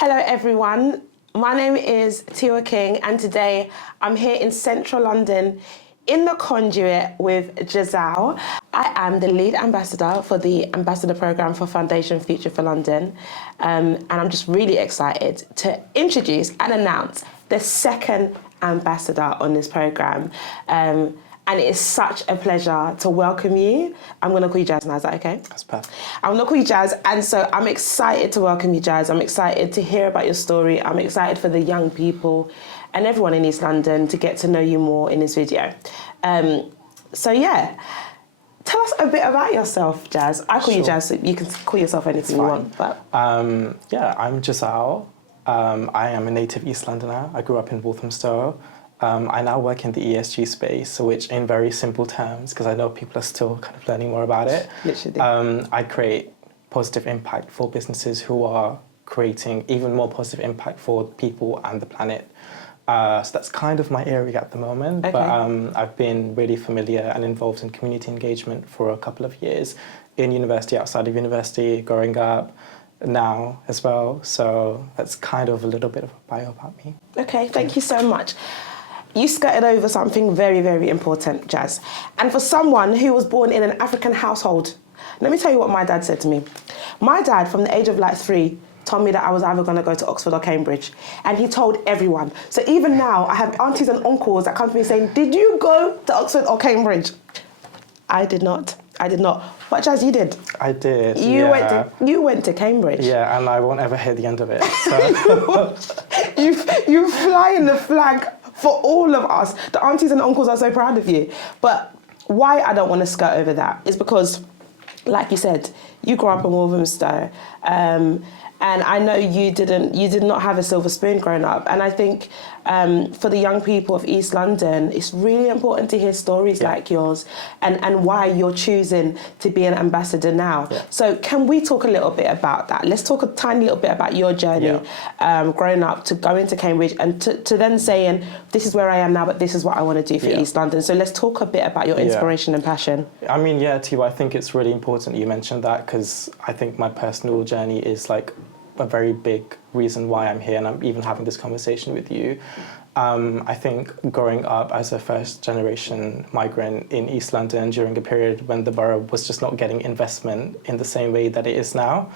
Hello everyone, my name is Tiwa King and today I'm here in central London in the Conduit with Jazal. I am the lead ambassador for the Ambassador Programme for Foundation Future for London, and I'm just really excited to introduce and announce the second ambassador on this programme. And it is such a pleasure to welcome you. I'm going to call you Jazz now, is that okay? That's perfect. I'm going to call you Jazz, and so I'm excited to welcome you, Jazz. I'm excited to hear about your story. I'm excited for the young people and everyone in East London to get to know you more in this video. So yeah, tell us a bit about yourself, Jazz. I call you Jazz, so you can call yourself anything you want. But yeah, I'm Jazal. I am a native East Londoner. I grew up in Walthamstow. I now work in the ESG space, which in very simple terms, because I know people are still kind of learning more about it, I create positive impact for businesses who are creating even more positive impact for people and the planet. So that's kind of my area at the moment, but I've been really familiar and involved in community engagement for a couple of years, in university, outside of university, growing up, now as well. So that's kind of a little bit of a bio about me. Okay, thank you so much. You skirted over something very, very important, Jazz. And for someone who was born in an African household, let me tell you what my dad said to me. My dad, from the age of like 3, told me that I was either going to go to Oxford or Cambridge. And he told everyone. So even now, I have aunties and uncles that come to me saying, did you go to Oxford or Cambridge? I did not. I did not. But Jazz, you did. I did, You went to Cambridge. Yeah, and I won't ever hear the end of it. So. you flying the flag for all of us. The aunties and uncles are so proud of you. But why I don't want to skirt over that is because, like you said, you grew up in Walthamstow, and I know you did not have a silver spoon growing up. And I think for the young people of East London, it's really important to hear stories like yours and why you're choosing to be an ambassador now. Yeah. So can we talk a little bit about that? Let's talk a tiny little bit about your journey growing up to go into Cambridge and to then saying, this is where I am now, but this is what I want to do for East London. So let's talk a bit about your inspiration and passion. I mean, Tiwa, I think it's really important you mentioned that, because I think my personal journey is like a very big reason why I'm here and I'm even having this conversation with you. I think growing up as a first-generation migrant in East London during a period when the borough was just not getting investment in the same way that it is now,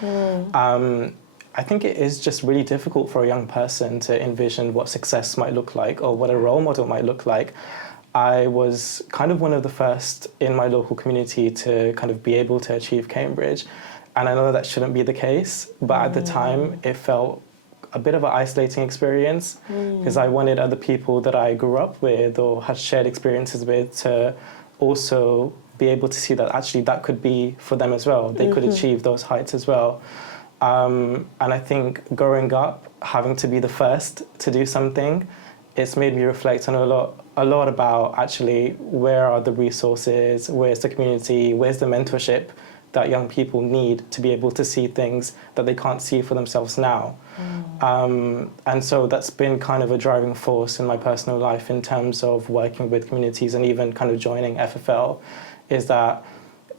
I think it is just really difficult for a young person to envision what success might look like or what a role model might look like. I was kind of one of the first in my local community to kind of be able to achieve Cambridge. And I know that shouldn't be the case, but at the time it felt a bit of an isolating experience because I wanted other people that I grew up with or had shared experiences with to also be able to see that actually that could be for them as well. They could achieve those heights as well. And I think growing up, having to be the first to do something, it's made me reflect on a lot about actually where are the resources, where's the community, where's the mentorship that young people need to be able to see things that they can't see for themselves now. And so that's been kind of a driving force in my personal life in terms of working with communities and even kind of joining FFL, is that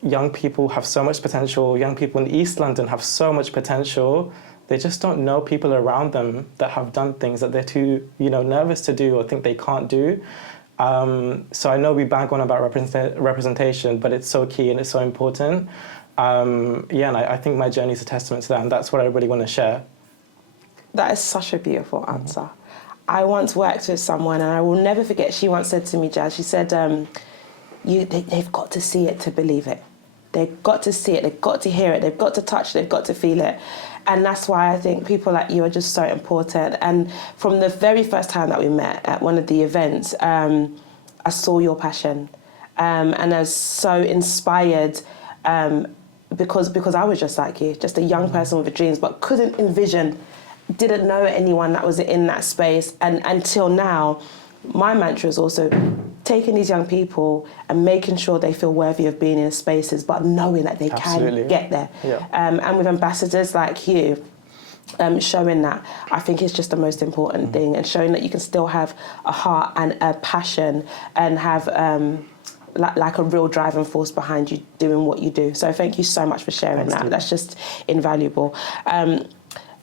young people have so much potential, young people in East London have so much potential, they just don't know people around them that have done things that they're too nervous to do or think they can't do. So I know we bang on about representation, but it's so key and it's so important. And I think my journey is a testament to that, and that's what I really want to share. That is such a beautiful answer. I once worked with someone, and I will never forget, she once said to me, Jazz, she said, they've got to see it to believe it. They've got to see it, they've got to hear it, they've got to touch it, they've got to feel it. And that's why I think people like you are just so important. And from the very first time that we met at one of the events, I saw your passion. And I was so inspired because I was just like you, just a young person with dreams, but couldn't envision, didn't know anyone that was in that space. And until now, my mantra is also taking these young people and making sure they feel worthy of being in spaces, but knowing that they can get there. Yeah. And with ambassadors like you, showing that, I think is just the most important thing, and showing that you can still have a heart and a passion and have like a real driving force behind you doing what you do. So thank you so much for sharing that. That's just invaluable.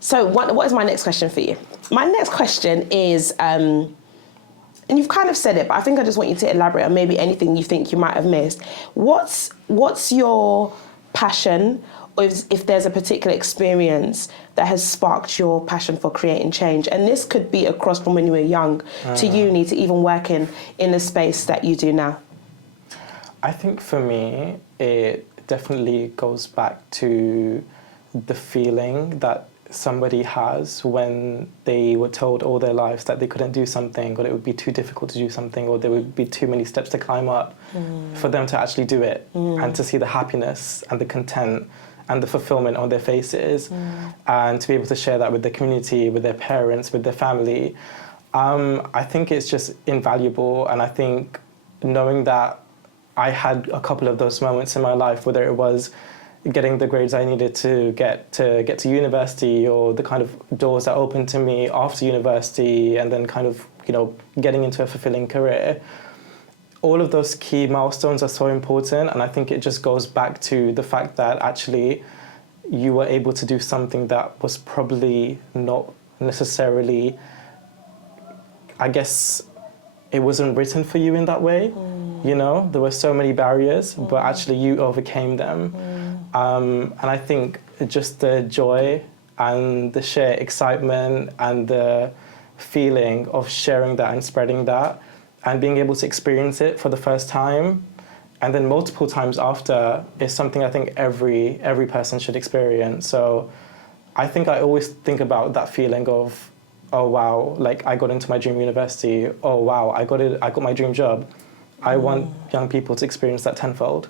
So what is my next question for you? My next question is, and you've kind of said it, but I think I just want you to elaborate on maybe anything you think you might have missed. What's your passion, or if there's a particular experience that has sparked your passion for creating change? And this could be across from when you were young to uni to even working in the space that you do now. I think for me, it definitely goes back to the feeling that somebody has when they were told all their lives that they couldn't do something, or it would be too difficult to do something, or there would be too many steps to climb up for them to actually do it, and to see the happiness and the content and the fulfillment on their faces, and to be able to share that with the community, with their parents, with their family. I think it's just invaluable, and I think knowing that I had a couple of those moments in my life, whether it was getting the grades I needed to get to university, or the kind of doors that opened to me after university, and then kind of, getting into a fulfilling career. All of those key milestones are so important, and I think it just goes back to the fact that actually you were able to do something that was probably not necessarily, I guess, it wasn't written for you in that way. There were so many barriers, but actually you overcame them. And I think just the joy and the sheer excitement and the feeling of sharing that and spreading that and being able to experience it for the first time and then multiple times after is something I think every person should experience. So I think I always think about that feeling of, oh wow, like I got into my dream university. Oh wow, I got my dream job. I want young people to experience that tenfold.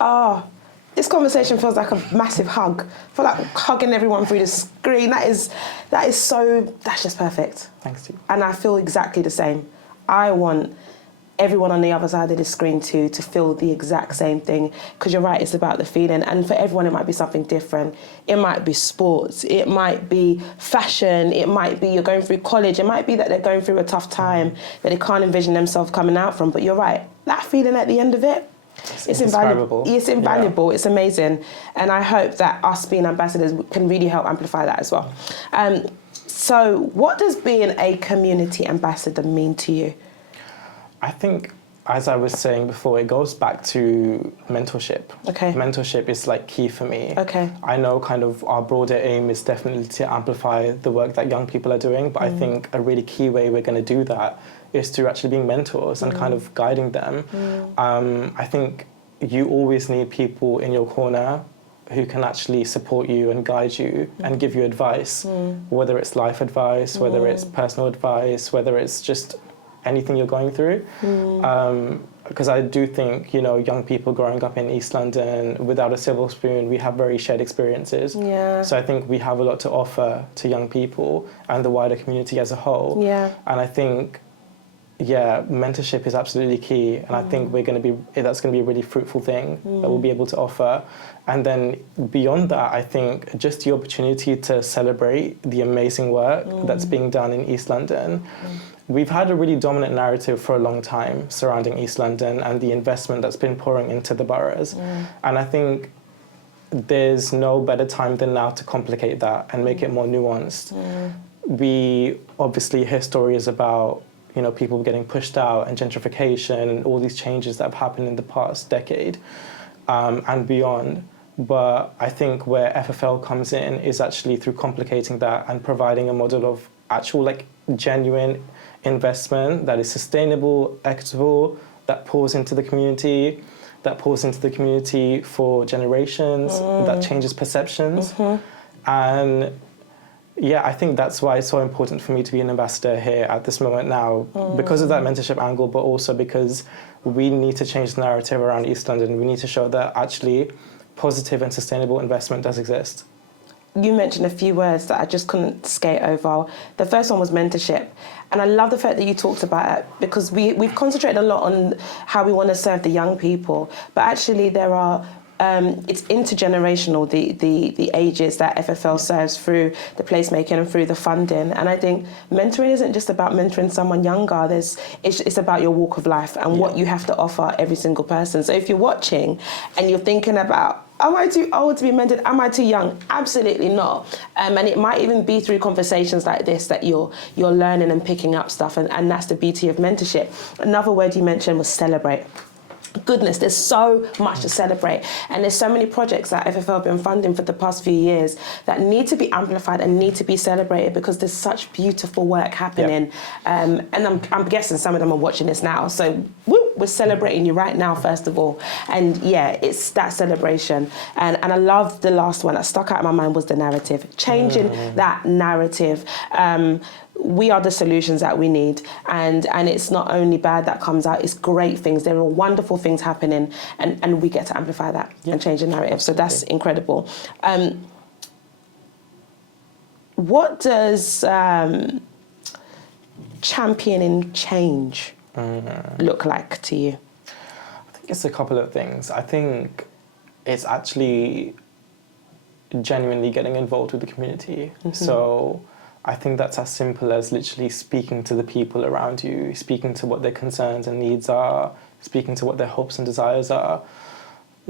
Oh, this conversation feels like a massive hug. I feel like hugging everyone through the screen. That's just perfect. Thanks, Steve. And I feel exactly the same. I want everyone on the other side of the screen to feel the exact same thing, because you're right, it's about the feeling, and for everyone it might be something different. It might be sports, it might be fashion, it might be you're going through college, it might be that they're going through a tough time that they can't envision themselves coming out from, but you're right, that feeling at the end of it, it's invaluable. It's invaluable. Yeah. It's amazing, and I hope that us being ambassadors can really help amplify that as well. So what does being a community ambassador mean to you? I think, as I was saying before, it goes back to mentorship. Okay. Mentorship is like key for me. Okay. I know kind of our broader aim is definitely to amplify the work that young people are doing, but I think a really key way we're going to do that is through actually being mentors and kind of guiding them. I think you always need people in your corner who can actually support you and guide you and give you advice, whether it's life advice, whether it's personal advice, whether it's just anything you're going through. Because I do think, young people growing up in East London without a silver spoon, we have very shared experiences. Yeah. So I think we have a lot to offer to young people and the wider community as a whole. Yeah. And I think, mentorship is absolutely key. And I think that's going to be a really fruitful thing that we'll be able to offer. And then beyond that, I think just the opportunity to celebrate the amazing work that's being done in East London. We've had a really dominant narrative for a long time surrounding East London and the investment that's been pouring into the boroughs. And I think there's no better time than now to complicate that and make it more nuanced. We obviously hear stories about, people getting pushed out and gentrification and all these changes that have happened in the past decade and beyond. But I think where FFL comes in is actually through complicating that and providing a model of actual, genuine investment that is sustainable, equitable, that pours into the community, for generations, that changes perceptions. And I think that's why it's so important for me to be an ambassador here at this moment now, because of that mentorship angle, but also because we need to change the narrative around East London. We need to show that actually positive and sustainable investment does exist. You mentioned a few words that I just couldn't skate over. The first one was mentorship. And I love the fact that you talked about it, because we've concentrated a lot on how we want to serve the young people. But actually there are, it's intergenerational, the ages that FFL serves through the placemaking and through the funding. And I think mentoring isn't just about mentoring someone younger. It's about your walk of life and what you have to offer every single person. So if you're watching and you're thinking about Am I too old to be mentored? Am I too young? Absolutely not. And it might even be through conversations like this that you're learning and picking up stuff, and that's the beauty of mentorship. Another word you mentioned was celebrate. Goodness, there's so much to celebrate, and there's so many projects that FFL have been funding for the past few years that need to be amplified and need to be celebrated because there's such beautiful work happening. And I'm guessing some of them are watching this now, so woo, we're celebrating you right now, first of all. And yeah, it's that celebration. And I love the last one that stuck out in my mind was the narrative, changing that narrative. We are the solutions that we need, and it's not only bad that comes out, it's great things. There are wonderful things happening, and we get to amplify that and change the narrative. So that's incredible. What does championing change look like to you? I think it's a couple of things. I think it's actually genuinely getting involved with the community. So I think that's as simple as literally speaking to the people around you, speaking to what their concerns and needs are, speaking to what their hopes and desires are,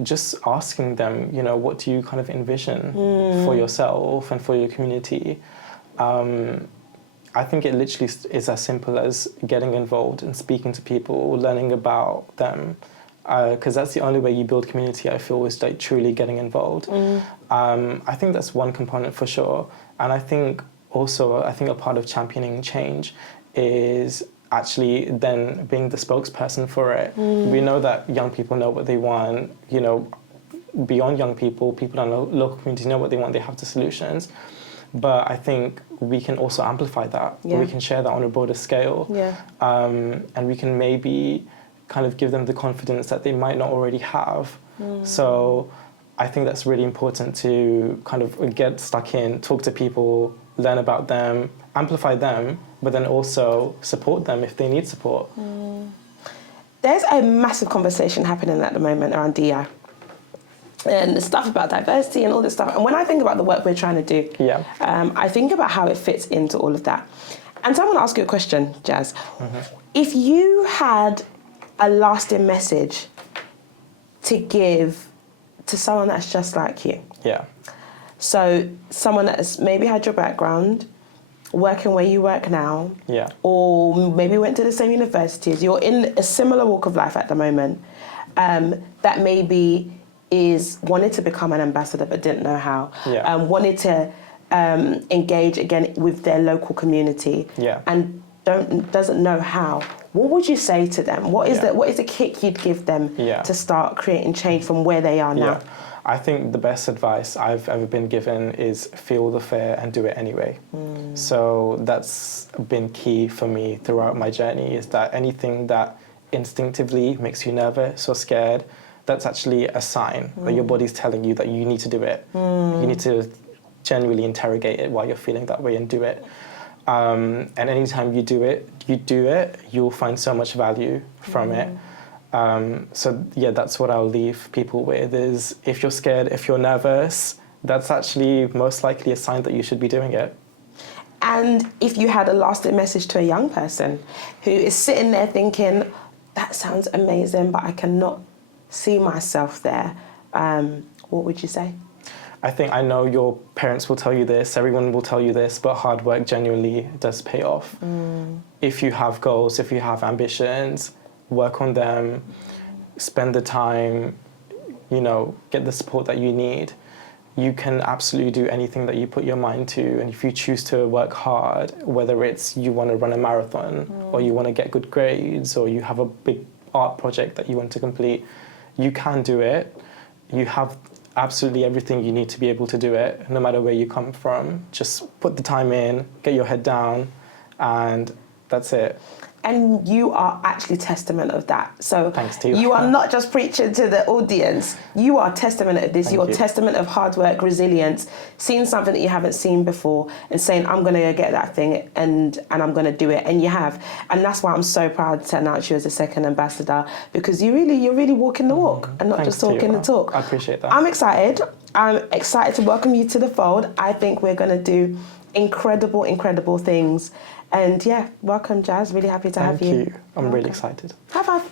just asking them, you know, what do you kind of envision for yourself and for your community? I think it literally is as simple as getting involved and speaking to people, learning about them, because that's the only way you build community, I feel, is like truly getting involved. I think that's one component for sure. And I think also, I think a part of championing change is actually then being the spokesperson for it. We know that young people know what they want, you know, beyond young people in the local community know what they want, they have the solutions. But I think we can also amplify that. Yeah. We can share that on a broader scale. Yeah. And we can maybe kind of give them the confidence that they might not already have. So I think that's really important to kind of get stuck in, talk to people, learn about them, amplify them, but then also support them if they need support. There's a massive conversation happening at the moment around DI. And the stuff about diversity and all this stuff. And when I think about the work we're trying to do, I think about how it fits into all of that. And so I want to ask you a question, Jazz. If you had a lasting message to give to someone that's just like you, so someone that's maybe had your background, working where you work now, or maybe went to the same universities, you're in a similar walk of life at the moment, that maybe wanted to become an ambassador but didn't know how, wanted to engage again with their local community, and doesn't know how. What would you say to them? What is the kick you'd give them to start creating change from where they are now? I think the best advice I've ever been given is feel the fear and do it anyway. So that's been key for me throughout my journey, is that anything that instinctively makes you nervous or scared, that's actually a sign that your body's telling you that you need to do it. You need to genuinely interrogate it while you're feeling that way and do it. And anytime you do it, you'll find so much value from it. So yeah, that's what I'll leave people with, is if you're scared, if you're nervous, that's actually most likely a sign that you should be doing it. And if you had a lasting message to a young person who is sitting there thinking, that sounds amazing, but I cannot see myself there, what would you say? I know your parents will tell you this, everyone will tell you this, but hard work genuinely does pay off. If you have goals, if you have ambitions, work on them, spend the time, you know, get the support that you need. You can absolutely do anything that you put your mind to. And if you choose to work hard, whether it's you want to run a marathon or you want to get good grades or you have a big art project that you want to complete, you can do it. You have absolutely everything you need to be able to do it, no matter where you come from. Just put the time in, get your head down, and that's it. And you are actually testament of that. So thanks to you. You are not just preaching to the audience. You are testament of this. You're testament of hard work, resilience, seeing something that you haven't seen before and saying, I'm going to go get that thing and I'm going to do it. And you have. And that's why I'm so proud to announce you as a second ambassador, because you're really walking the walk and not just talking the talk. I appreciate that. I'm excited. I'm excited to welcome you to the fold. I think we're going to do incredible things. And yeah, welcome, Jazz. Really happy to have you. Thank you. I'm really excited. High five.